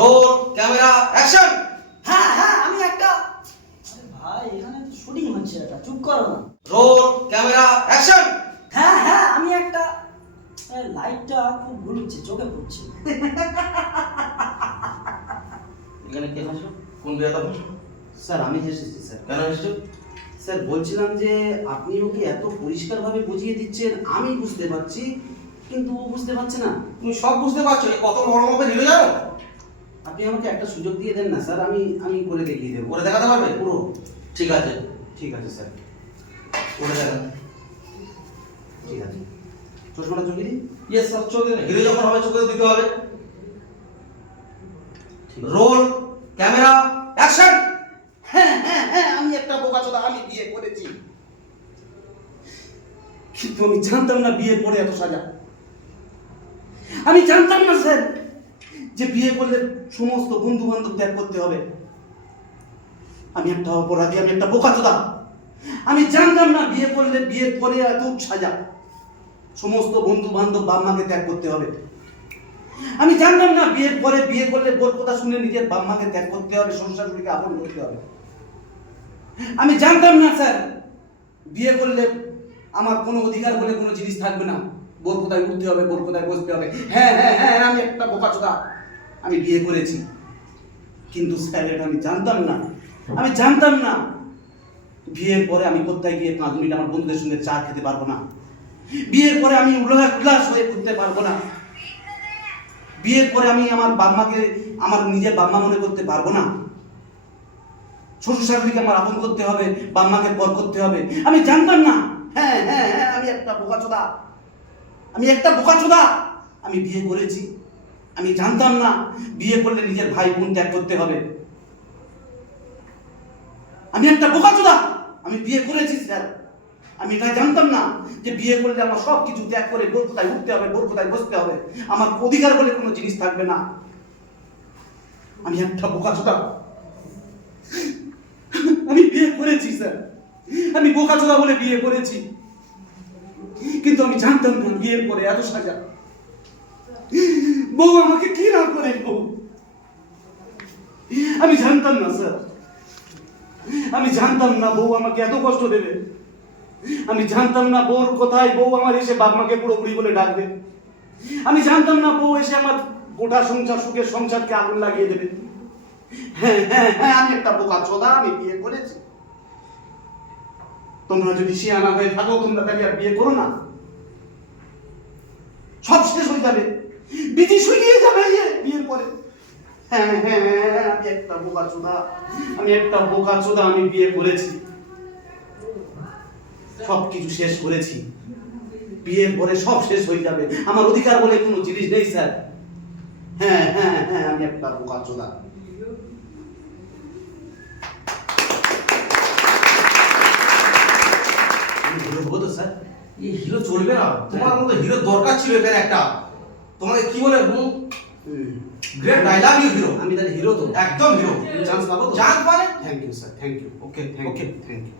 Roll camera action হ্যাঁ হ্যাঁ আমি একটা আরে ভাই এখানে তো শুটিং হচ্ছে এটা চুপ করো না। রোল ক্যামেরা অ্যাকশন হ্যাঁ হ্যাঁ আমি একটা লাইটটা খুব ঘুরছে চোখে পড়ছে। এখানে কে হাসলো কোন বিয়াটা বসল? স্যার আমি এসেছি স্যার। কেন এসছো? স্যার বলছিলাম যে আপনি ওকে এত পরিষ্কারভাবে বুঝিয়ে দিচ্ছেন আমি বুঝতে পারছি কিন্তু ও বুঝতে পারছে না। তুমি সব বুঝতে পারছ কত বড় মাপে হিরো জানো আপনি আমাকে একটা সুযোগ দিয়ে দেন না স্যার আমি আমি করে দেখিয়ে দেবো। ওরে দেখাতে পারবে? পুরো। ঠিক আছে। ঠিক আছে স্যার। ওরে দেখা ঠিক আছে। চশমাটা চোখে দিই ইয়েস স্যার চোখে হিরো যখন হবে চোখে দিতে হবে। রোল ক্যামেরা অ্যাকশন হ্যাঁ হ্যাঁ হ্যাঁ আমি একটা বোকাচোদা আমি বিয়ে করেছি। কিন্তু আমি জানতাম না বিয়ের পরে এত সাজা। আমি জানতাম না স্যার। যে বিয়ে করলে সমস্ত বন্ধু বান্ধব ত্যাগ করতে হবে। আমি একটা অপরাধী, আমি একটা বোকাচোদা। আমি জানতাম না বিয়ে করলে বিয়ের পরে এত সাজা। সমস্ত বন্ধু বান্ধব বাপ মাকে ত্যাগ করতে হবে। আমি জানতাম না বিয়ের পরে বিয়ে করলে বোর কথা শুনে নিজের বাপ মাকে ত্যাগ করতে হবে সংসার শাশুড়িকে আপন করতে হবে। আমি জানতাম না, স্যার, বিয়ে করলে আমার কোনো অধিকার বলে কোনো জিনিস থাকবে না। বোর কোথায় উঠতে হবে, বোর কোথায় বসতে হবে। হ্যাঁ হ্যাঁ হ্যাঁ আমি একটা বোকাচোদা। আমি বিয়ে করেছি। কিন্তু স্যার আমি জানতাম না। আমি জানতাম না। বিয়ের পরে আমি কোথায় গিয়ে পাঁচ মিনিট আমার বন্ধুদের সঙ্গে চা খেতে পারব না। বিয়ের পরে আমি উল্লাস উল্লাস হয়ে ঘুরতে পারব না। বিয়ের পরে আমি আমার বাম্মাকে আমার নিজের বাম্মা মনে করতে পারব না। শ্বশুর শাশুড়িকে আমার আপন করতে হবে বাম্মাকে পর করতে হবে। আমি জানতাম না। হ্যাঁ হ্যাঁ হ্যাঁ আমি একটা বোকাচোদা। আমি একটা বোকাচোদা। আমি বিয়ে করেছি। আমি জানতাম না বিয়ে করলে নিজের ভাই বোন ত্যাগ করতে হবে। আমি একটা বোকাচোদা। আমি বিয়ে করেছি, স্যার। আমি এটা জানতাম না যে বিয়ে করলে আমার সব কিছু ত্যাগ করে বোর কোথায় উঠতে হবে বোর কোথায় বসতে হবে। আমার অধিকার বলে কোনো জিনিস থাকবে না। আমি একটা বোকাচোদা। আমি বিয়ে করেছি, স্যার। আমি বোকাচোদা বলে বিয়ে করেছি। কিন্তু আমি জানতাম না বিয়ের পরে এত সাজা। বউ আমাকে কি না করে আমি জানতাম না, স্যার। আমি জানতাম না বউ আমাকে এত কষ্ট দেবে। আমি জানতাম না বউর কোথায় বউ আমার এসে বাপ মাকে পুরোপুরি বলে ডাকবে। আমি জানতাম না বউ এসে আমার গোটা সংসার সুখের সংসারকে আগুন লাগিয়ে দেবে। হ্যাঁ হ্যাঁ হ্যাঁ আমি একটা বোকা চোদা, আমি বিয়ে করেছি। তোমরা যদি শিয়ানা হয়ে থাকো, তোমরা তাহলে আর বিয়ে করো না। সব শেষ হয়ে যাবে। বিধি শুকিয়ে যাবে বিয়ের পরে। হ্যাঁ হ্যাঁ হ্যাঁ, আমি একটা বোকা চোদা আমি একটা বোকা চোদা আমি বিয়ে করেছি। সব কিছু শেষ করেছি। বিয়ের পরে সব শেষ হয়ে যাবে। আমার অধিকার বলে কোনো জিনিস নেই স্যার। হ্যাঁ হ্যাঁ হ্যাঁ আমি একটা বোকা চোদা। হিরো চলবে না। তোমার মতো হিরো দরকার ছিল এখানে একটা। তোমাকে কি বলে great I love you hero আমি তাহলে হিরো তো। একদম হিরো চান্স পাবো চান্স পাবে thank you sir thank you okay thank okay you thank you